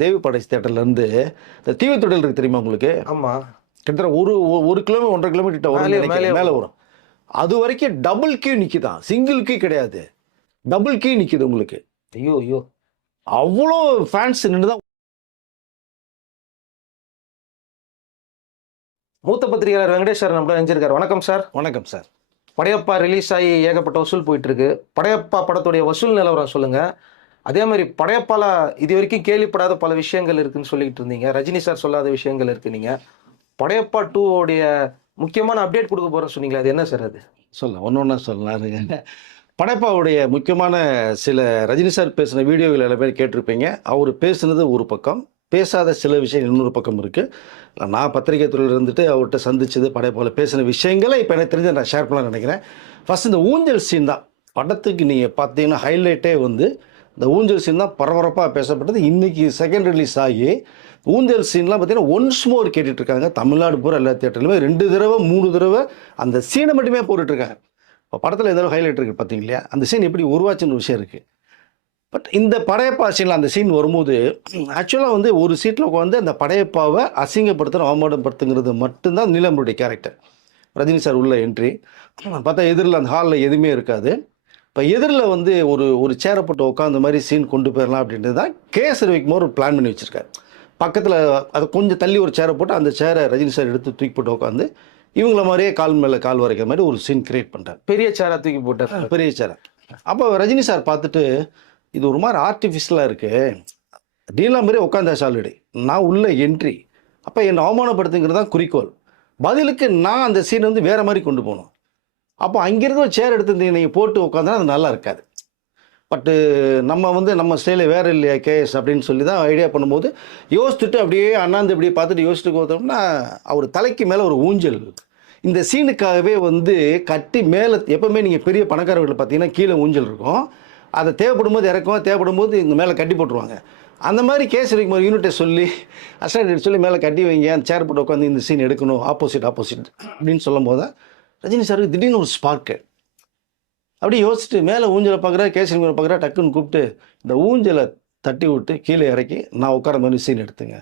தேவி படைஸ் தேட்டர்லேருந்து இந்த தீவுத்தொடல் இருக்கு தெரியுமா உங்களுக்கு? ஆமாம். கிட்டத்தட்ட ஒரு 1 கிலோமீட்டர் 1.5 கிலோமீட்டர் வரும், மேலே வரும். அது வரைக்கும் டபுள் கியூ நிற்குதான், சிங்கிள் கியூ கிடையாது, டபுள் கியூ நிற்குது உங்களுக்கு. ஐயோ ஐயோ, அவ்வளோ ஃபேன்ஸ் நின்று தான். மூத்த பத்திரிகையாளர் வெங்கடேஷ் சார் நம்மள நினைச்சிருக்காரு. வணக்கம் சார். வணக்கம் சார். படையப்பா ரிலீஸ் ஆகி ஏகப்பட்ட வசூல் போயிட்டு இருக்கு. படையப்பா படத்துடைய வசூல் நிலவரம் சொல்லுங்க. அதே மாதிரி படையப்பால இது வரைக்கும் கேள்விப்படாத பல விஷயங்கள் இருக்குன்னு சொல்லிட்டு இருந்தீங்க. ரஜினி சார் சொல்லாத விஷயங்கள் இருக்கு. நீங்க படையப்பா 2 உடைய முக்கியமான அப்டேட் கொடுக்க போறேன்னு சொன்னீங்களா, அது என்ன சார்? அது ஒன்று சொல்லலாம். படையப்பாவுடைய முக்கியமான சில ரஜினி சார் பேசின வீடியோவில் எல்லா பேர் கேட்டிருப்பீங்க. அவர் பேசுனது ஒரு பக்கம், பேசாத சில விஷயம் இன்னொரு பக்கம் இருக்குது. நான் பத்திரிகை துறையில் இருந்துட்டு அவர்கிட்ட சந்திச்சது, படையப்பாவில் பேசின விஷயங்களை இப்போ எனக்கு தெரிஞ்ச நான் ஷேர் பண்ணலாம்னு நினைக்கிறேன். ஃபஸ்ட் இந்த ஊஞ்சல் சீன் தான் படத்துக்கு நீங்கள் பார்த்தீங்கன்னா ஹைலைட்டே வந்து இந்த ஊஞ்சல் சீன் தான் பரபரப்பாக பேசப்பட்டது. இன்றைக்கி செகண்ட் ரிலீஸ் ஆகி ஊஞ்சல் சீன்லாம் பார்த்தீங்கன்னா ஒன்ஸ் மோர் கேட்டுட்ருக்காங்க. தமிழ்நாடு பூரா எல்லா தியேட்டர்லையுமே 2 தடவை 3 தடவை அந்த சீனை மட்டுமே போட்டுட்ருக்காங்க. இப்போ படத்தில் எந்த ஹைலைட் இருக்குது பார்த்தீங்களா? அந்த சீன் எப்படி உருவாச்சுன்னு விஷயம் இருக்குது. பட் இந்த படையப்பா சீனில் அந்த சீன் வரும்போது ஆக்சுவலாக வந்து ஒரு சீட்டில் உட்காந்து அந்த படையப்பாவை அசிங்கப்படுத்துகிற அவமானப்படுத்துங்கிறது மட்டும்தான் நீலம்பருடைய கேரக்டர். ரஜினி சார் உள்ள என்ட்ரி பார்த்தா எதிரில் அந்த ஹாலில் எதுவுமே இருக்காது. இப்போ எதிரில் வந்து ஒரு சேரை போட்டு உட்காந்த மாதிரி சீன் கொண்டு போயிடலாம் அப்படின்றது தான் கேஎஸ் ரவிக்குமார் ஒரு பிளான் பண்ணி வச்சுருக்காரு. பக்கத்தில் அதை கொஞ்சம் தள்ளி ஒரு சேரை போட்டு அந்த சேரை ரஜினி சார் எடுத்து தூக்கி போட்டு உட்காந்து இவங்கள மாதிரியே கால் மேலே கால் வரைக்கிற மாதிரி ஒரு சீன் கிரியேட் பண்ணுறாரு. பெரிய சேரை தூக்கி போட்டார், பெரிய சேரை. அப்போ ரஜினி சார் பார்த்துட்டு இது ஒரு மாதிரி ஆர்டிஃபிஷியலாக இருக்குது, டீலா மாதிரி உட்காந்தாச்சு ஆல்ரெடி, நான் உள்ள என்ட்ரி, அப்போ என்னை அவமானப்படுத்துங்கிறது தான் குறிக்கோள், பதிலுக்கு நான் அந்த சீனை வந்து வேறு மாதிரி கொண்டு போகணும். அப்போ அங்கேருந்து ஒரு சேர் எடுத்து நீங்கள் போட்டு உட்காந்தா அது நல்லா இருக்காது. பட்டு நம்ம வந்து நம்ம ஸ்டைலில் வேறு இல்லையா கேஎஸ் அப்படின்னு சொல்லி தான் ஐடியா பண்ணும்போது யோசிச்சுட்டு அப்படியே அண்ணாந்து இப்படியே பார்த்துட்டு யோசிச்சுட்டு போத்தோம்னா அவர் தலைக்கு மேலே ஒரு ஊஞ்சல் இந்த சீனுக்காகவே வந்து கட்டி மேலே, எப்போவுமே நீங்கள் பெரிய பணக்காரர்கள் பார்த்தீங்கன்னா கீழே ஊஞ்சல் இருக்கும், அதை தேவைப்படும் போது இறக்கும், தேவைப்படும் போது இங்கே மேலே கட்டி போட்டுருவாங்க. அந்த மாதிரி கேஎஸ் ரவிக்குமார் யூனிட்டை சொல்லி அசிஸ்டன்ட் சொல்லி மேலே கட்டி வைங்க, அந்த சேர் போட்டு உட்காந்து இந்த சீன் எடுக்கணும், ஆப்போசிட் அப்படின்னு சொல்லும் போது தான் ரஜினி சாருக்கு திடீர்னு ஒரு ஸ்பார்க்கு. அப்படியே யோசிச்சுட்டு மேலே ஊஞ்சலை பார்க்குறா, கேஎஸ் ரவிக்குமார் பார்க்குறா, டக்குன்னு கூப்பிட்டு இந்த ஊஞ்சலை தட்டி விட்டு கீழே இறக்கி நான் உட்கார மாதிரி சீன் எடுத்துங்க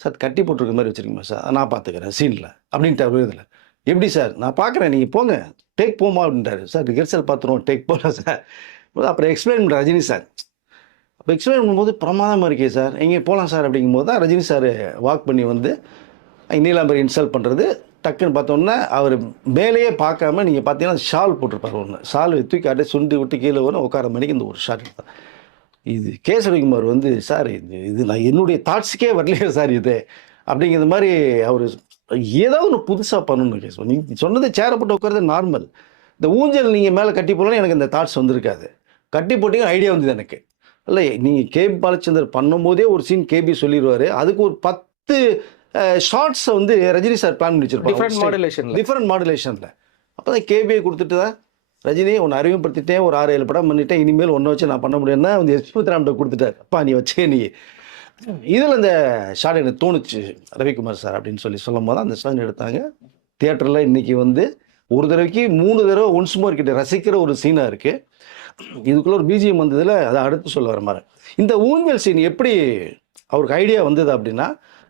சார், கட்டி போட்டிருக்க மாதிரி வச்சுருக்கீங்க சார், நான் பார்த்துக்கிறேன் சீனில் அப்படின்ட்டு இதில் எப்படி சார் நான் பார்க்குறேன், நீங்கள் போங்க டேக் போமா அப்படின்ட்டாரு. சார் ரிஹர்சல் பார்த்துருவோம், டேக் போகலாம் சார். அப்புறம் எக்ஸ்பிளைன் பண்ணுற ரஜினி சார். அப்போ எக்ஸ்பிளைன் பண்ணும்போது பிரமாதமாக இருக்கே சார், எங்கே போகலாம் சார் அப்படிங்கும்போது தான் ரஜினி சார் வாக் பண்ணி வந்து நீலாம்பரி இன்ஸ்டால் பண்ணுறது. டக்குன்னு பார்த்தோன்னா அவர் மேலேயே பார்க்காம நீங்கள் பார்த்தீங்கன்னா ஷால் போட்டிருப்பார், ஒன்று ஷால் தூக்கி அப்படியே சுண்டி விட்டு கீழே வரும் உட்கார மணிக்கு இந்த ஒரு ஷாட் எடுத்தார். இது கேஎஸ் ரவிக்குமார் வந்து சார் இது நான் என்னுடைய தாட்ஸுக்கே வரலையே சார் இது அப்படிங்கிற மாதிரி அவர் ஏதாவது ஒன்று புதுசாக பண்ணணும்னு கேஸ். நீங்கள் சொன்னது சேரை போட்டு உட்காரது நார்மல், இந்த ஊஞ்சல் நீங்கள் மேலே கட்டி போடலாம் எனக்கு இந்த தாட்ஸ் வந்திருக்காது. கட்டி போட்டிங்க ஐடியா வந்தது எனக்கு. இல்லை நீங்கள் கேபி பாலச்சந்தர் பண்ணும்போதே ஒரு சீன் கேபி சொல்லிடுவார், அதுக்கு ஒரு 10 ஷார்ட்ஸை வந்து ரஜினி சார் பிளான் பண்ணி வச்சிருப்பாங்க டிஃப்ரெண்ட் மாடுலேஷனில். அப்போ தான் கேபியை கொடுத்துட்டு தான் ரஜினி ஒன்று அறிமுகப்படுத்திட்டேன், ஒரு 6-7 படம் பண்ணிட்டேன், இனிமேல் ஒன்றை வச்சு நான் பண்ண முடியும்னா வந்து எஸ்பிராம்கிட்ட கொடுத்துட்டார், அப்பா நீ வச்சே நீ. இதில் இந்த ஷார்ட் எனக்கு தோணுச்சு ரவிக்குமார் சார் அப்படின்னு சொல்லும் போது அந்த ஷாட் எடுத்தாங்க. தியேட்டரில் இன்றைக்கி வந்து ஒரு தடவைக்கு 3 தடவை ஒன்ஸ் மோர் கிட்ட ரசிக்கிற ஒரு சீனாக இருக்குது. இதுக்குள்ளே ஒரு பிஜிஎம் வந்ததில் அதை அடுத்து சொல்ல வர மாதிரி இந்த ஊஞ்சல் சீன் எப்படி அவருக்கு ஐடியா வந்தது அப்படின்னா,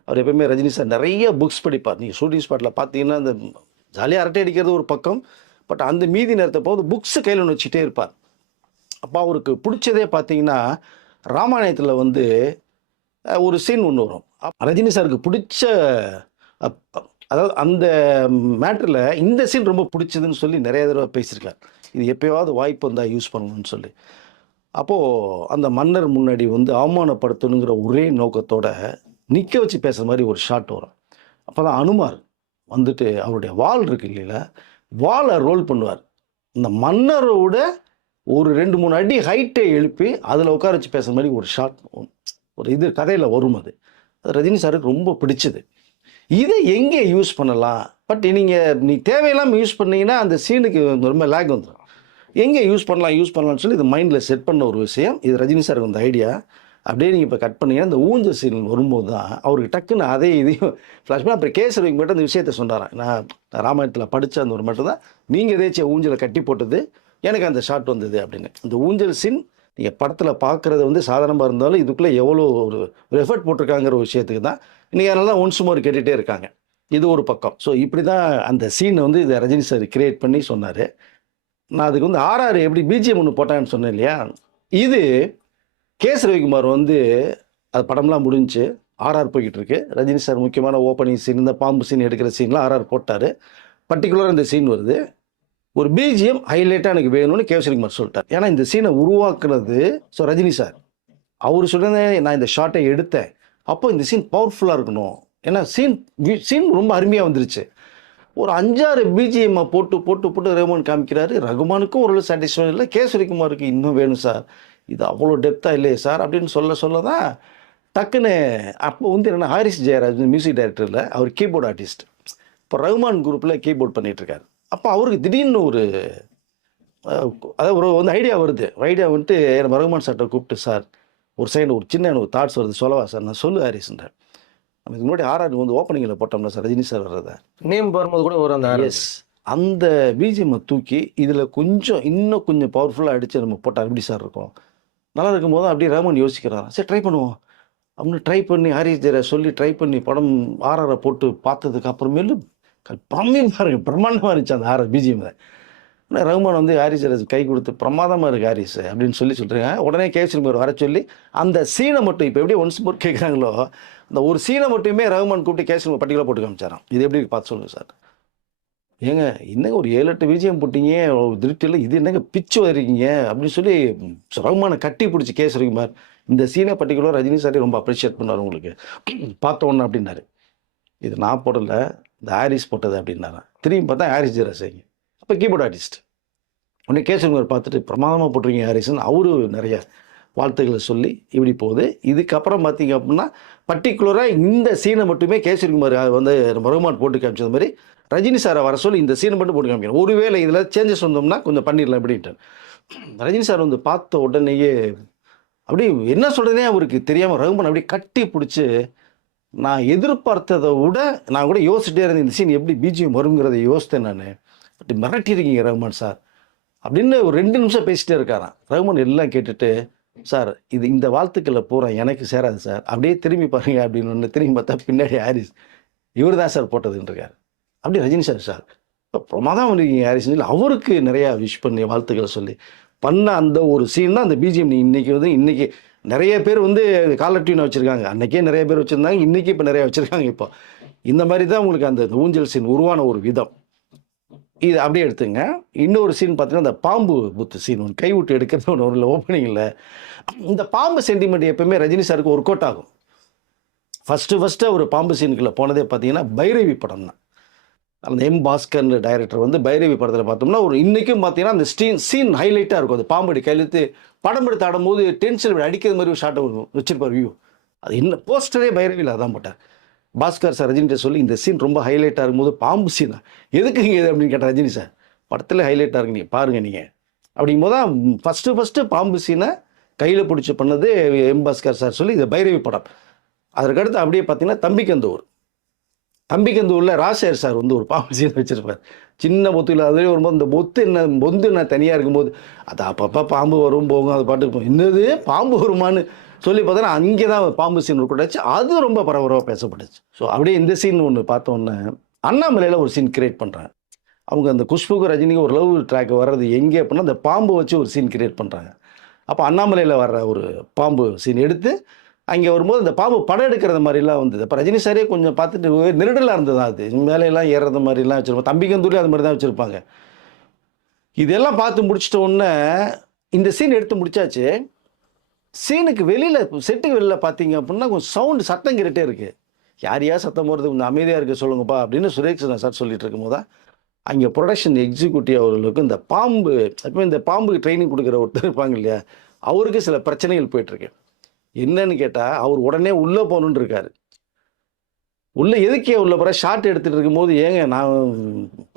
அவர் எப்பவுமே ரஜினி சார் நிறைய புக்ஸ் படிப்பார். நீங்கள் ஷூட்டிங் ஸ்பாட்டில் பார்த்தீங்கன்னா அந்த ஜாலியாக அரட்டை அடிக்கிறது ஒரு பக்கம், பட் அந்த மீதி நேரத்தை போது புக்ஸு கையில் ஒன்று வச்சுட்டே இருப்பார். அப்போ அவருக்கு பிடிச்சதே பார்த்தீங்கன்னா ராமாயணத்தில் வந்து ஒரு சீன் ஒன்று வரும். ரஜினி சாருக்கு பிடிச்ச அதாவது அந்த மேட்டரில் இந்த சீன் ரொம்ப பிடிச்சதுன்னு சொல்லி நிறைய தடவை பேசியிருக்கார். இது எப்போயாவது வாய்ப்பு வந்தால் யூஸ் பண்ணணும்னு சொல்லி. அப்போது அந்த மன்னர் முன்னாடி வந்து அவமானப்படுத்தணுங்கிற ஒரே நோக்கத்தோட நிற்க வச்சு பேசுகிற மாதிரி ஒரு ஷாட் வரும். அப்போ தான் அனுமார் வந்துட்டு அவருடைய வால் இருக்கு இல்லைங்களா, வாலை ரோல் பண்ணுவார். இந்த மன்னரோட ஒரு 2-3 அடி ஹைட்டை எழுப்பி அதில் உட்கார வச்சு பேசுகிற மாதிரி ஒரு ஷாட் ஒரு இது கதையில் வரும். அது ரஜினி சாருக்கு ரொம்ப பிடிச்சது. இதை எங்கே யூஸ் பண்ணலாம், பட் நீ தேவையில்லாமல் யூஸ் பண்ணிங்கன்னா அந்த சீனுக்கு ரொம்ப லேக் வந்துடும். எங்கே யூஸ் பண்ணலாம்னு சொல்லி இது மைண்டில் செட் பண்ண ஒரு விஷயம். இது ரஜினி சாருக்கு அந்த ஐடியா. அப்படியே நீங்கள் இப்போ கட் பண்ணிங்கன்னா இந்த ஊஞ்சல் சீன் வரும்போது தான் அவருக்கு டக்குன்னு அதே இதையும் ஃப்ளாஷ்பேக். அப்புறம் கேஎஸ் ரவிக்கு மட்டும் அந்த விஷயத்த சொன்னாரான், நான் ராமாயணத்தில் படித்த அந்த ஒரு மட்டும் தான் நீங்கள் எதாச்சும் ஊஞ்சலை கட்டி போட்டது எனக்கு அந்த ஷாட் வந்தது அப்படின்னு. இந்த ஊஞ்சல் சீன் நீங்கள் படத்தில் பார்க்குறது வந்து சாதாரணமாக இருந்தாலும் இதுக்குள்ளே எவ்வளோ ஒரு எஃபர்ட் போட்டிருக்காங்கிற ஒரு விஷயத்துக்கு தான் இன்றைக்கி அதனால தான் ஒன்ஸ் மோர் கேட்டுகிட்டே இருக்காங்க. இது ஒரு பக்கம். ஸோ இப்படி தான் அந்த சீனை வந்து இதை ரஜினி சார் கிரியேட் பண்ணி சொன்னார். நான் அதுக்கு வந்து ஆர்ஆர் எப்படி பிஜிஎம் ஒன்று போட்டாங்கன்னு சொன்னேன் இல்லையா, இது கேஎஸ் ரவிக்குமார் வந்து அது படம்லாம் முடிஞ்சு ஆர்ஆர் போய்கிட்டு இருக்கு. ரஜினி சார் முக்கியமான ஓப்பனிங் சீன், இந்த பாம்பு சீன் எடுக்கிற சீன்லாம் ஆர்ஆர் போட்டார். பர்டிகுலராக இந்த சீன் வருது. ஒரு பிஜிஎம் ஹைலைட்டாக எனக்கு வேணும்னு கேஎஸ் ரவிக்குமார் சொல்லிட்டார். ஏன்னா இந்த சீனை உருவாக்குனது ரஜினி சார். அவர் சொன்னதே நான் இந்த ஷாட்டை எடுத்தேன். அப்போ இந்த சீன் பவர்ஃபுல்லாக இருக்கணும். ஏன்னா சீன் ரொம்ப அருமையாக வந்துருச்சு. ஒரு 5-6 பிஜிஎம்மை போட்டு போட்டு போட்டு ரகுமான் காமிக்கிறாரு. ரகுமானுக்கும் ஒரு சாட்டிஸ்ஃபேக்ஷன் இல்லை, கேஎஸ் ரவிக்குமாருக்கு இன்னும் வேணும் சார், இது அவ்வளோ டெப்த்தாக இல்லையே சார் அப்படின்னு சொல்ல தான் டக்குன்னு அப்போ வந்து என்னென்னா ஹாரிஸ் ஜெயராஜ் மியூசிக் டைரக்டரில் அவர் கீபோர்டு ஆர்டிஸ்ட். இப்போ ரகுமான் குரூப்பில் கீபோர்ட் பண்ணிகிட்ருக்காரு. அப்போ அவருக்கு திடீர்னு ஒரு அதாவது ஒரு வந்து ஐடியா வருது. ஐடியா வந்துட்டு நம்ம ரகுமான் சார்கிட்ட கூப்பிட்டு, சார் ஒரு செகண்ட் ஒரு சின்ன எனக்கு தாட்ஸ் வருது சொல்லவா சார்? நான் சொல்லு ஹாரிஸ்ன்றார். நம்ம இதுக்கு முன்னாடி ஆர்ஆர் வந்து ஓப்பனிங்கில் போட்டோம்னா சார் ரஜினி சார் வர்றத நேம் வரும்போது கூட ஒரு அந்த எஸ் அந்த பிஜிஎம்மை தூக்கி இதில் இன்னும் கொஞ்சம் பவர்ஃபுல்லாக அடித்து நம்ம போட்டால் எப்படி சார் இருக்கும்? நல்லா இருக்கும்போது அப்படியே ரகுமான் யோசிக்கிறான், சரி ட்ரை பண்ணுவோம் அப்படின்னு ட்ரை பண்ணி ஹாரிஸ் ஜெயராஜ் சொல்லி ட்ரை பண்ணி படம் ஆர்ஆரை போட்டு பார்த்ததுக்கு அப்புறமேலு பிரம்மாண்டமாக இருந்துச்சு அந்த ஆர்ஆர் பிஜிஎம்மில். ஆனால் ரகுமான் வந்து ஹாரிஸ் ஜெயராஜ் கை கொடுத்து பிரமாதமாக இருக்குது ஹாரிஸ் அப்படின்னு சொல்லிட்டுருங்க. உடனே கேஎஸ் ரவிக்குமார் வர சொல்லி அந்த சீனை மட்டும் இப்போ எப்படி ஒன்ஸ் மோர் கேட்குறாங்களோ அந்த ஒரு சீனை மட்டுமே ரகுமான் கூப்பிட்டு கேஎஸ் ரவிக்குமார் பர்டிகுலராக போட்டு காமிச்சாராம். இது எப்படி பார்த்து சொல்லுங்கள் சார். ஏங்க என்னங்க ஒரு 7-8 பிஜிஎம் போட்டிங்க திருப்தியில், இது என்னங்க பிச்சு வருவீங்க அப்படின்னு சொல்லி ரகுமானை கட்டி பிடிச்சி கேஎஸ் ரவிக்குமார் இந்த சீனை பர்டிகுலர் ரஜினி சாரே ரொம்ப அப்ரிஷியேட் பண்ணார். உங்களுக்கு பார்த்த ஒன்று அப்படின்னாரு, இது நான் போடலை இந்த ஹாரிஸ் போட்டது அப்படின்னாரா. திரும்பி பார்த்தா ஹாரிஸ் ஜெயராஜ் அப்போ கீபோர்ட் ஆர்டிஸ்ட். உடனே கேஎஸ் ரவிக்குமார் பார்த்துட்டு பிரமாதமாக போட்டிருக்கீங்க ஹாரிஸ்ன்னு அவரு நிறைய வாழ்த்துக்களை சொல்லி இப்படி போகுது. இதுக்கப்புறம் பார்த்தீங்க அப்படின்னா பர்டிகுலராக இந்த சீனை மட்டுமே கேஎஸ் ரவிக்குமார் வந்து ரகுமான் போட்டு காமிச்சது மாதிரி ரஜினி சாரை வர சொல்லி இந்த சீனை மட்டும் போட்டு காமிக்கணும். ஒருவேளை இதில் சேஞ்சஸ் வந்தோம்னா கொஞ்சம் பண்ணிடலாம் அப்படின்ட்டு ரஜினி சார் வந்து பார்த்த உடனேயே அப்படி என்ன சொல்கிறதே அவருக்கு தெரியாமல் ரகுமான் அப்படியே கட்டி பிடிச்சி, நான் எதிர்பார்த்ததை விட நான் கூட யோசிச்சுட்டே இருந்தேன் இந்த சீன் எப்படி பிஜிஎம் வருங்கிறத யோசித்தேன். நான் அப்படி மிரட்டிருக்கீங்க ரகுமான் சார் அப்படின்னு ஒரு 2 நிமிஷம் பேசிட்டே இருக்காராம். ரகுமான் எல்லாம் கேட்டுட்டு, சார் இது இந்த வாழ்த்துக்களை பூரா எனக்கு சேராது சார், அப்படியே திரும்பி பாருங்க அப்படின்னு ஒன்று திரும்பி பார்த்தா பின்னாடி ஹாரிஸ் இவர் தான் சார் போட்டதுன்றிருக்காரு. அப்படி ரஜினி சார் இப்போ பிரமாதம் இருக்கீங்க ஹாரிஸ் சொல்லி அவருக்கு நிறையா விஷ் பண்ணி வாழ்த்துக்களை சொல்லி பண்ண அந்த ஒரு சீன் தான் அந்த பிஜிஎம். இன்னைக்கு நிறைய பேர் வந்து காலர் டியூனை வச்சுருக்காங்க. அன்றைக்கே நிறைய பேர் வச்சுருந்தாங்க, இன்றைக்கி இப்போ நிறையா வச்சுருக்காங்க. இப்போ இந்த மாதிரி தான் உங்களுக்கு அந்த ஊஞ்சல் சீன் உருவான ஒரு விதம். இது அப்படியே எடுத்துங்க. இன்னொரு சீன் பார்த்தீங்கன்னா இந்த பாம்பு புத்து சீன் ஒன்று கை விட்டு எடுக்கிறது ஒன்று ஒரு ஓப்பனிங்கில். இந்த பாம்பு சென்டிமெண்ட் எப்பவுமே ரஜினி சாருக்கு ஒர்க் அவுட் ஆகும். ஃபஸ்ட்டு ஒரு பாம்பு சீனுக்குள்ளே போனதே பார்த்தீங்கன்னா பைரவி படம் தான். அந்த எம் பாஸ்கர் டைரக்டர் வந்து பைரவி படத்தில் பார்த்தோம்னா ஒரு இன்றைக்கும் பார்த்தீங்கன்னா அந்த சீன் ஹைலைட்டாக இருக்கும். அந்த பாம்பு கையெழுத்து படம் எடுத்து ஆடும்போது டென்ஷன் அடிக்கிறது மாதிரி ஒரு ஷாட்டை வச்சிருப்பார் வியூ. அது இன்னும் போஸ்டரே பைரவியில் அதான் போட்டார். பாஸ்கர் சார் ரஜினிகிட்ட சொல்லி இந்த சீன் ரொம்ப ஹைலைட்டாக இருக்கும்போது பாம்பு சீனா எதுக்குங்க இது அப்படின்னு கேட்டார் ரஜினி சார். படத்தில் ஹைலைட்டாக இருக்கு, நீங்கள் பாருங்கள் நீங்கள் அப்படிங்கும்போது தான் ஃபஸ்ட்டு பாம்பு சீனை கையில் பிடிச்சி பண்ணது எம் பாஸ்கர் சார் சொல்லி இது பைரவி படம். அதற்கடுத்து அப்படியே பார்த்தீங்கன்னா தம்பிக்கந்தூரில் ராஜசேகர் சார் வந்து ஒரு பாம்பு சீனை வச்சுருப்பார். சின்ன பொத்துல அதுலேயே வரும்போது இந்த பொந்து நான் தனியாக இருக்கும்போது அது அப்பப்போ பாம்பு வரும் போகும், அது பாட்டுக்கு போகும், என்னது பாம்பு வருமானு சொல்லி பார்த்தோன்னா அங்கே தான் பாம்பு சீன் கூடாச்சு. அது ரொம்ப பரபரப்பாக பேசப்பட்டுச்சு. ஸோ அப்படியே இந்த சீன் ஒன்று பார்த்தோன்னே அண்ணாமலையில் ஒரு சீன் கிரியேட் பண்ணுறாங்க. அவங்க அந்த குஷ்புக்கு ரஜினிக்கு ஒரு லவ் ட்ராக் வர்றது எங்கே அப்படின்னா அந்த பாம்பு வச்சு ஒரு சீன் கிரியேட் பண்ணுறாங்க. அப்போ அண்ணாமலையில் வர்ற ஒரு பாம்பு சீன் எடுத்து அங்கே வரும்போது அந்த பாம்பு படம் எடுக்கிறது மாதிரிலாம் வந்தது. அப்போ ரஜினி சாரே கொஞ்சம் பார்த்துட்டு நெருடலாக இருந்தது. அது மேலையெல்லாம் ஏறுறது மாதிரிலாம் வச்சுருப்பாங்க. தம்பிக்கந்தூரில் அது மாதிரி தான் வச்சுருப்பாங்க. இதெல்லாம் பார்த்து முடிச்சிட்ட உடனே இந்த சீன் எடுத்து முடிச்சாச்சு. சீனுக்கு வெளியில் செட்டுக்கு வெளியில் பார்த்தீங்க அப்படின்னா கொஞ்சம் சவுண்டு சத்தம் கேட்டே இருக்குது. யாரையா சத்தம் போகிறது கொஞ்சம் அமைதியாக இருக்க சொல்லுங்கப்பா அப்படின்னு சுரேஷ் சார் சொல்லிட்டு இருக்கும்போது தான் அங்கே ப்ரொடக்ஷன் எக்ஸிக்யூட்டிவ் அவர்களுக்கு இந்த பாம்பு எப்போ இந்த பாம்புக்கு ட்ரைனிங் கொடுக்குற ஒருத்தர் இருப்பாங்க இல்லையா, அவருக்கு சில பிரச்சனைகள் போயிட்டுருக்கு. என்னன்னு கேட்டால் அவர் உடனே உள்ளே போகணுன்னு இருக்காரு. உள்ளே எதுக்கே உள்ள போகிற ஷார்ட் எடுத்துகிட்டு இருக்கும்போது, ஏங்க நான்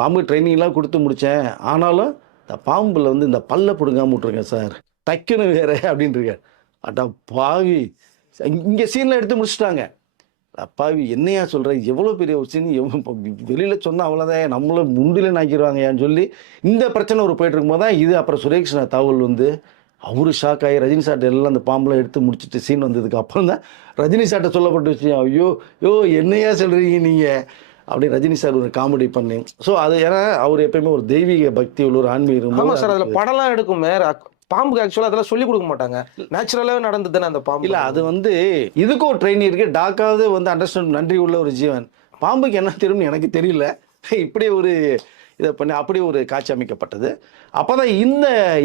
பாம்பு ட்ரைனிங்லாம் கொடுத்து முடித்தேன், ஆனாலும் இந்த பாம்பில் வந்து இந்த பல்ல பிடுங்காம விட்ருக்கேன் சார், டக்குன்னு வேறு அப்படின்ட்டு இருக்கார். அட்டா பாவி, இங்கே சீனில் எடுத்து முடிச்சுட்டாங்க. அப்பாவி என்னையா சொல்கிற, எவ்வளோ பெரிய ஒரு சீன், வெளியில் சொன்னால் அவ்வளோதான் நம்மளும் முண்டிலே நாக்கிடுவாங்க ஏன்னு சொல்லி இந்த பிரச்சனை ஒரு போயிட்டு இருக்கும்போது தான் இது அப்புறம் சுரேஷ் தகவல் வந்து அவரு ஷாக் ஆகி ரஜினி சார்ட்ட எல்லாம் அந்த பாம்பெலாம் எடுத்து முடிச்சுட்டு சீன் வந்ததுக்கு அப்புறம் தான் ரஜினி சார்ட்ட சொல்லப்பட்ட விஷயம், ஐயோ யோ என்னையா சொல்கிறீங்க நீங்கள் அப்படின்னு ரஜினி சார் ஒரு காமெடி பண்ணி. ஸோ அது ஏன்னா அவர் எப்பயுமே ஒரு தெய்வீக பக்தி உள்ள ஒரு ஆன்மீகம். ஆமா சார், அதுல படம்லாம் எடுக்கும் பாம்புக்கு ஆக்சுவலா அதெல்லாம் சொல்லி கொடுக்க மாட்டாங்க, நேச்சுரலாவே நடந்ததுன்னு அந்த பாம்பு. இல்லை அது வந்து இதுக்கும் ஒரு ட்ரெயின் இருக்குது. டாக்காவது வந்து அண்டர்ஸ்டாண்ட் நன்றி உள்ள ஒரு ஜீவன், பாம்புக்கு என்ன தெரியும்னு எனக்கு தெரியல. இப்படி ஒரு இதை பண்ணி அப்படி ஒரு காட்சி அமைக்கப்பட்டது. அப்போ தான்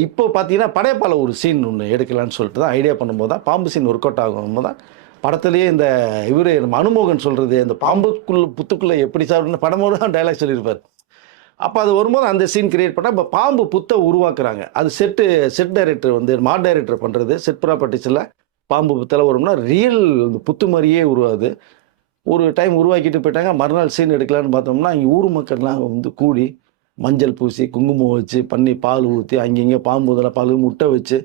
இப்போ பார்த்தீங்கன்னா படையப்பால ஒரு சீன் ஒன்று எடுக்கலான்னு சொல்லிட்டு தான் ஐடியா பண்ணும்போது தான் பாம்பு சீன் ஒர்க் அவுட் ஆகும்போது தான் படத்துலேயே இந்த இவர் நம்ம அனுமோகன் சொல்கிறது இந்த புத்துக்குள்ளே எப்படி சாப்பிட்றன்னு படமோடு தான் டைலாக் சொல்லியிருப்பார். அப்போ அது வரும்போது அந்த சீன் கிரியேட் பண்ணால் இப்போ பாம்பு புத்தை உருவாக்குறாங்க. அது செட் டைரக்டர் வந்து மார்ட் டைரக்டர் பண்ணுறது. செட் ப்ராப்பர்ட்டிஸில் பாம்பு புத்தெல்லாம் வரும்னா ரியல் புத்து மாதிரியே உருவாகுது. ஒரு டைம் உருவாக்கிட்டு போயிட்டாங்க. மறுநாள் சீன் எடுக்கலான்னு பார்த்தோம்னா இங்கே ஊர் மக்கள்லாம் வந்து கூடி மஞ்சள் பூசி குங்குமம் வச்சு பண்ணி பால் ஊற்றி அங்கங்கே பாம்பு இதெல்லாம் பால் முட்டை வச்சு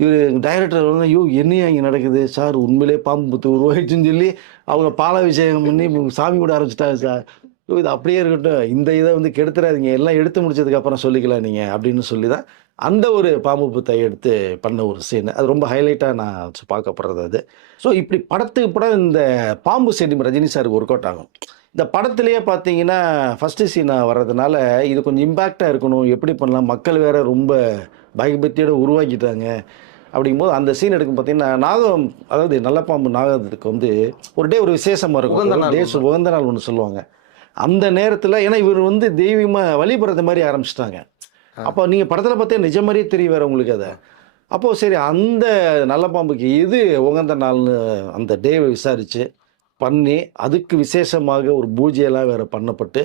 இவர் டைரக்டர் வந்து ஐயோ என்னையா இங்கே நடக்குது சார், உண்மையிலே பாம்பு புத்து உருவாயிடுச்சுன்னு சொல்லி அவங்க பாலாபிஷேகம் பண்ணி சாமி கூட ஆரம்பிச்சிட்டாங்க சார். இது அப்படியே இருக்கட்டும், இந்த இதை வந்து கெடுத்துறாதீங்க, எல்லாம் எடுத்து முடிச்சதுக்கப்புறம் சொல்லிக்கலாம் நீங்கள் அப்படின்னு சொல்லி தான் அந்த ஒரு பாம்பு புத்தை எடுத்து பண்ண ஒரு சீன். அது ரொம்ப ஹைலைட்டாக நான் பார்க்கப்படுறது அது. ஸோ இப்படி படத்துக்கு படம் இந்த பாம்பு சீன் ரஜினி சாருக்கு ஒர்க் அவுட் ஆகும். இந்த படத்துலேயே பார்த்தீங்கன்னா ஃபஸ்ட்டு சீனாக வர்றதுனால இது கொஞ்சம் இம்பேக்டாக இருக்கணும், எப்படி பண்ணலாம், மக்கள் வேற ரொம்ப பயபக்தியோடு உருவாக்கிட்டாங்க. அப்படிங்கும்போது அந்த சீன் எடுக்கும் பார்த்தீங்கன்னா நாகம், அதாவது நல்ல பாம்பு நாகத்துக்கு வந்து ஒரு டே ஒரு விசேஷமாக இருக்கும், உகந்த நாள் ஒன்று சொல்லுவாங்க. அந்த நேரத்தில் ஏன்னா இவர் வந்து தெய்வீகமாக வழிபடுறது மாதிரி ஆரம்பிச்சிட்டாங்க. அப்போ நீங்கள் படத்தில் பார்த்தே நிஜ மாதிரியே தெரிய வேறு உங்களுக்கு அதை. அப்போது சரி அந்த நல்ல பாம்புக்கு எது உகந்த நாள்னு அந்த டேவை விசாரித்து பண்ணி அதுக்கு விசேஷமாக ஒரு பூஜையெல்லாம் வேறு பண்ணப்பட்டு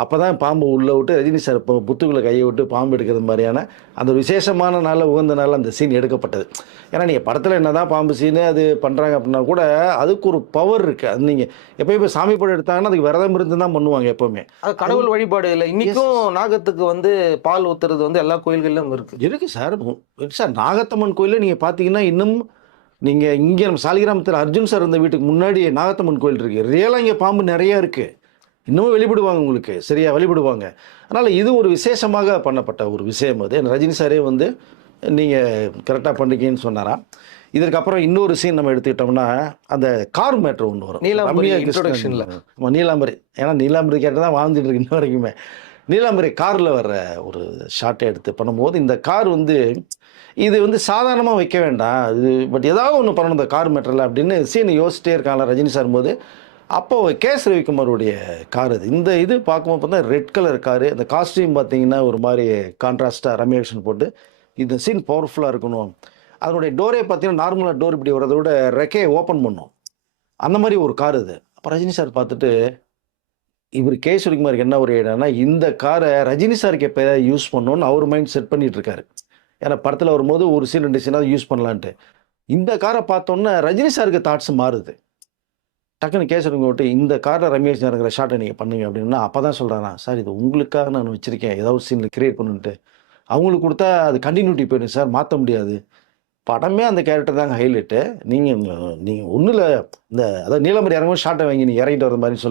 அப்போ தான் பாம்பு உள்ளே விட்டு ரஜினி சார் இப்போ புத்துக்குள்ளே கையை விட்டு பாம்பு எடுக்கிறது மாதிரியான அந்த விசேஷமான நாளில் உகந்த நாள் அந்த சீன் எடுக்கப்பட்டது. ஏன்னா நீங்கள் படத்தில் என்ன தான் பாம்பு சீனு அது பண்ணுறாங்க அப்படின்னா கூட அதுக்கு ஒரு பவர் இருக்குது. அது நீங்கள் எப்போயுமே சாமி படம் எடுத்தாங்கன்னா அதுக்கு விரதம் இருந்து தான் பண்ணுவாங்க எப்போவுமே. அது கடவுள் வழிபாடு இல்லை. இன்றைக்கும் நாகத்துக்கு வந்து பால் ஊற்றுறது வந்து எல்லா கோயில்களிலும் இருக்குது சார். நாகத்தம்மன் கோயிலில் நீங்கள் பார்த்தீங்கன்னா இன்னும் நீங்கள் இங்கே நம்ம சாலிகிராமத்தில் அர்ஜுன் சார் இருந்த வீட்டுக்கு முன்னாடி நாகத்தம்மன் கோயில் இருக்குது. ரியலாக இங்கே பாம்பு நிறையா இருக்குது, இன்னமும் வெளிப்படுவாங்க உங்களுக்கு, சரியாக வெளிப்படுவாங்க. அதனால் இது ஒரு விசேஷமாக பண்ணப்பட்ட ஒரு விஷயம். அது ரஜினி சாரே வந்து நீங்கள் கரெக்டாக பண்ணிக்கன்னு சொன்னாராம். இதற்கப்புறம் இன்னொரு சீன் நம்ம எடுத்துக்கிட்டோம்னா அந்த கார் மேட்ரு ஒன்று வரும் இன்ட்ரோடக்ஷனில். நீலாம்பரி, ஏன்னா நீலாம்பரி கேட்டு தான் வாழ்ந்துட்டு இருக்கு இன்ன வரைக்குமே. நீலாம்பரி காரில் வர்ற ஒரு ஷார்ட்டை எடுத்து பண்ணும்போது இந்த கார் வந்து இது வந்து சாதாரணமாக வைக்க வேண்டாம், இது பட் ஏதாவது ஒன்று பண்ணணும் இந்த கார் மேட்டரில் அப்படின்னு சீன் யோசிச்சிட்டே இருக்காங்களா ரஜினி சார் போது. அப்போது கேஎஸ் ரவிக்குமாரோடைய கார் அது. இந்த இது பார்க்கும்போது பார்த்தா ரெட் கலர் காரு, அந்த காஸ்டியூம் பார்த்தீங்கன்னா ஒரு மாதிரி கான்ட்ராஸ்ட்டாக ரம்யாக்ஷன் போட்டு இந்த சீன் பவர்ஃபுல்லாக இருக்கணும். அதனுடைய டோரே பார்த்தீங்கன்னா நார்மலாக டோர் இப்படி வரதை விட ரெக்கையை ஓப்பன் பண்ணும், அந்த மாதிரி ஒரு கார் இது. அப்போ ரஜினி சார் பார்த்துட்டு இவர் கேஎஸ் ரவிக்குமாருக்கு என்ன ஒரு ஐடியானா இந்த காரை ரஜினி சாருக்கு எப்போ ஏதாவது யூஸ் பண்ணணும்னு அவர் மைண்ட் செட் பண்ணிட்டு இருக்காரு. ஏன்னா படத்தில் வரும்போது ஒரு சீன் 2 சீனாவது யூஸ் பண்ணலான்ட்டு. இந்த காரை பார்த்தோன்னே ரஜினி சாருக்கு தாட்ஸ் மாறுது. டக்குன்னு கேசருங்க விட்டு இந்த காரில் ரமேஷ் இருக்கிற ஷார்ட்டை நீங்கள் பண்ணுங்க அப்படின்னா அப்போ தான் சொல்கிறானா சார் இது உங்களுக்காக நான் வச்சுருக்கேன் ஏதாவது சீனில் கிரியேட் பண்ணுன்ட்டு. அவங்களுக்கு கொடுத்தா அது கண்டினியூட்டி போயிடும் சார், மாற்ற முடியாது. படமே அந்த கேரக்டர் தாங்க ஹைலைட்டு. நீங்கள் ஒன்றும் இல்லை, இந்த அதாவது நீலமரி இறங்கும்போது ஷார்ட்டை வாங்கி நீங்கள் இறங்கிட்டு வர மாதிரி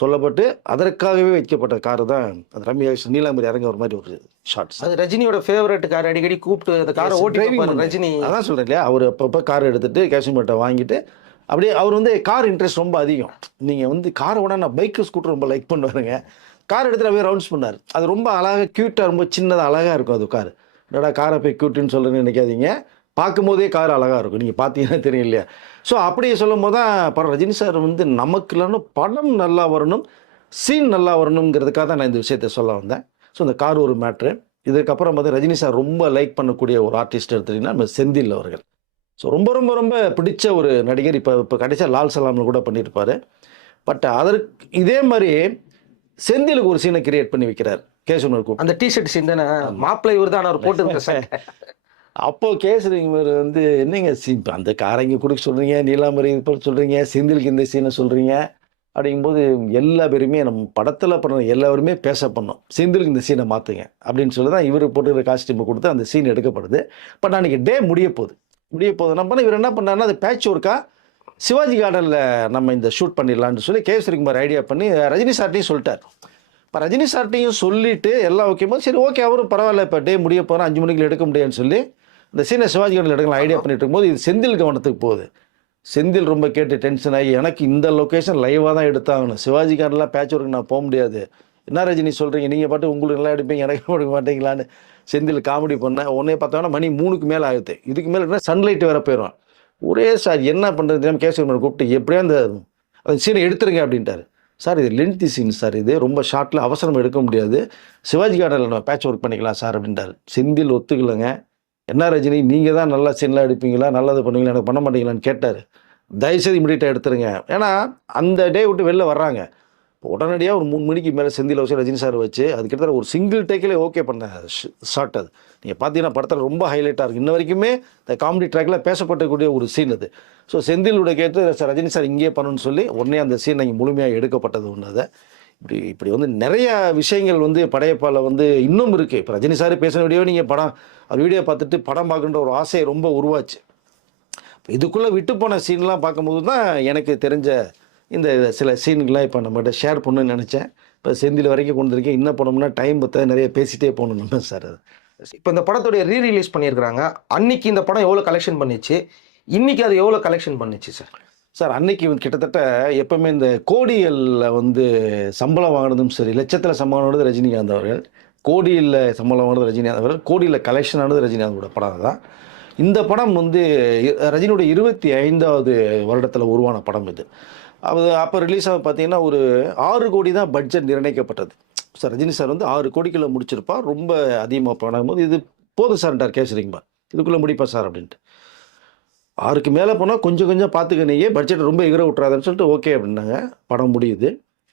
சொல்லப்பட்டு அதற்காகவே வைக்கப்பட்ட கார் தான் அந்த ரம்யாஷ் நீலாம்பரி இறங்க ஒரு மாதிரி ஒரு ஷார்ட்ஸ். அது ரஜினியோட ஃபேவரட் கார், அடிக்கடி கூப்பிட்டு அந்த காரை ஓட்டி ரஜினி. அதான் சொல்கிறேன் இல்லையா, அவர் அப்பப்போ கார் எடுத்துகிட்டு கேஷ்மீட்டை வாங்கிட்டு அப்படியே அவர் வந்து கார் இன்ட்ரெஸ்ட் ரொம்ப அதிகம். நீங்கள் வந்து காரை விட நான் பைக்கு ஸ்கூட்டர் ரொம்ப லைக் பண்ணுவாருங்க. கார் எடுத்துகிட்டு அப்படியே ரவுண்ட்ஸ் பண்ணார். அது ரொம்ப அழகாக க்யூட்டாக ரொம்ப சின்னதாக அழகாக இருக்கும் அது கார். என்னடா காரை போய் க்யூட்டுன்னு சொல்கிறேன்னு நினைக்காதீங்க, பார்க்கும்போதே கார் அழகாக இருக்கும், நீங்கள் பார்த்தீங்கன்னா தெரியும் இல்லையா. ஸோ அப்படியே சொல்லும் போது தான் படம் ரஜினி சார் வந்து நமக்கு இல்லைன்னா படம் நல்லா வரணும், சீன் நல்லா வரணுங்கிறதுக்காக தான் நான் இந்த விஷயத்தை சொல்ல வந்தேன். ஸோ இந்த கார் ஒரு மேட்ரு. இதுக்கப்புறம் வந்து ரஜினி சார் ரொம்ப லைக் பண்ணக்கூடிய ஒரு ஆர்டிஸ்ட் எடுத்துட்டிங்கன்னா நம்ம செந்தில் அவர்கள். ஸோ ரொம்ப ரொம்ப ரொம்ப பிடிச்ச ஒரு நடிகர். இப்போ கடைசியாக லால் சலாமில் கூட பண்ணியிருப்பார். பட் அதற்கு இதே மாதிரி செந்திலுக்கு ஒரு சீனை கிரியேட் பண்ணி வைக்கிறார் கேசவனுக்கு. அந்த டிஷர்ட் சீன் தானே மாப்பிள்ளை இவர் தான் அவர் போட்டு. அப்போது கேசரிங்கர் வந்து என்னங்க இப்போ அந்த காரைங்க கொடுக்க சொல்கிறீங்க, நீலாம்பரி இப்போ சொல்கிறீங்க, செந்திலுக்கு இந்த சீனை சொல்கிறீங்க அப்படிங்கும்போது எல்லா பேருமே நம்ம படத்தில் பண்ண எல்லாருமே பேச பண்ணோம், செந்திலுக்கு இந்த சீனை மாற்றுங்க அப்படின்னு சொல்லி தான் இவர் போட்டுக்கிற காஸ்டியூமை கொடுத்து அந்த சீன் எடுக்கப்படுது. பட் அன்றைக்கி டே முடிய போகுது நம்ம இவர் என்ன பண்ணாருன்னா அது பேட்ச் ஒர்க்காக சிவாஜி கார்டனில் நம்ம இந்த ஷூட் பண்ணிடலான்னு சொல்லி கேசரிக்குமார் ஐடியா பண்ணி ரஜினி சார்ட்டையும் சொல்லிட்டார். இப்போ ரஜினி சார்ட்டையும் சொல்லிவிட்டு எல்லாம் ஓகே போது சரி ஓகே அவரும் பரவாயில்ல இப்போ டே முடிய போகிறோம் 5 மணிக்கு எடுக்க முடியாதுன்னு சொல்லி இந்த சீனை சிவாஜி கணேசன் எடுக்கலாம் ஐடியா பண்ணிட்டு இருக்கும்போது இது செந்தில் கவனத்துக்கு போகுது. செந்தில் ரொம்ப கேட்டு டென்ஷன் ஆகி எனக்கு இந்த லொக்கேஷன் லைவாக தான் எடுத்தாகணும், சிவாஜி கார்டெலாம் பேட்ச் ஒர்க்கு நான் போக முடியாது, என்ன ரஜினி சொல்கிறீங்க, நீங்கள் பாட்டு உங்களுக்கு நல்லா எடுப்பீங்க எனக்கு எடுக்க மாட்டீங்களான்னு செந்தில் காமெடி பண்ணேன். உடனே பார்த்தோன்னா மணி 3க்கு மேலே ஆகுது. இதுக்கு மேலே சன்லைட் வேறு போயிடும். ஒரே சார் என்ன பண்ணுறது தெரியாமல் கேசவன் கூப்பிட்டு எப்படியா அந்த சீனை எடுத்துருங்க அப்படின்ட்டார். சார் இது லென்த்தி சீன் சார், இது ரொம்ப ஷார்ட்டில் அவசரம் எடுக்க முடியாது, சிவாஜி கார்டனில் நம்ம பேட்ச் ஒர்க் பண்ணிக்கலாம் சார் அப்படின்ட்டார். செந்தில் ஒத்துக்கலைங்க. என்ன ரஜினி நீங்கள் தான் நல்லா சீன்லாம் எடுப்பீங்களா, நல்லது பண்ணுவீங்களா, எனக்கு பண்ண மாட்டீங்களான்னு கேட்டார். தயவுசெய்து இமீடியட்டாக எடுத்துருங்க. ஏன்னா அந்த டே விட்டு வெளில வர்றாங்க. இப்போ உடனடியாக ஒரு 3 மணிக்கு மேலே செந்தில் வச்சு ரஜினி சார் வச்சு அது கிட்டத்தட்ட ஒரு சிங்கிள் டேக்கில் ஓகே பண்ண ஷார்ட். அது நீங்கள் பார்த்தீங்கன்னா படத்தில் ரொம்ப ஹைலைட்டாக இருக்குது. இன்ன வரைக்குமே இந்த காமெடி ட்ராக்கில் பேசப்படக்கூடிய ஒரு சீன் அது. ஸோ செந்திலோட கேட்டு சார் ரஜினி சார் இங்கே பண்ணணும்னு சொல்லி உடனே அந்த சீன் இங்கே முழுமையாக எடுக்கப்பட்டது ஒன்று. அதை இப்படி வந்து நிறைய விஷயங்கள் வந்து படையப்பால் வந்து இன்னும் இருக்குது. இப்போ ரஜினி சார் பேசின வீடியோ நீங்கள் வீடியோ பார்த்துட்டு படம் பார்க்குன்ற ஒரு ஆசையை ரொம்ப உருவாச்சு. இதுக்குள்ளே விட்டு போன சீன்லாம் பார்க்கும்போது தான் எனக்கு தெரிஞ்ச இந்த சில சீன்கள்லாம் இப்போ நம்மகிட்ட ஷேர் பண்ணணும்னு நினச்சேன். இப்போ செந்தில் வரைக்கும் கொண்டு இருக்கேன். இன்னும் போனோம்னா டைம் பற்ற நிறைய பேசிகிட்டே போகணும் நம்ம சார். அது இப்போ இந்த படத்துடைய ரீரிலீஸ் பண்ணியிருக்கிறாங்க. அன்னைக்கு இந்த படம் எவ்வளோ கலெக்ஷன் பண்ணிச்சு, இன்னைக்கு அது எவ்வளோ கலெக்ஷன் பண்ணிச்சு சார்? சார் அன்னைக்கு கிட்டத்தட்ட எப்பவுமே இந்த கோடிகளில் வந்து சம்பளம் வாங்கினதும் சரி, லட்சத்தில் சம்பளம் வாங்கினது ரஜினிகாந்த் அவர்கள், கோடியில் சம்பளம் வாங்கினது ரஜினிகாந்த் அவர்கள், கோடியில் கலெக்ஷன் ஆனது ரஜினிகாந்தோட படம் தான். இந்த படம் வந்து ரஜினியோட 25வது வருடத்தில் உருவான படம் இது. அது அப்போ ரிலீஸ் ஆக பார்த்தீங்கன்னா ஒரு 6 கோடி தான் பட்ஜெட் நிர்ணயிக்கப்பட்டது. சார் ரஜினி சார் வந்து 6 கோடிக்குள்ளே முடிச்சிருப்பா, ரொம்ப அதிகமாக பண்ணும்போது இது போதும் சார்ன்றார் கேசரிங்கப்பா, இதுக்குள்ளே முடிப்பா சார் அப்படின்ட்டு. 6க்கு மேலே போனால் கொஞ்சம் கொஞ்சம் பார்த்துக்கணையே, பட்ஜெட் ரொம்ப எகிற விட்றாதுன்னு சொல்லிட்டு ஓகே அப்படின்னாங்க. படம் முடியுது,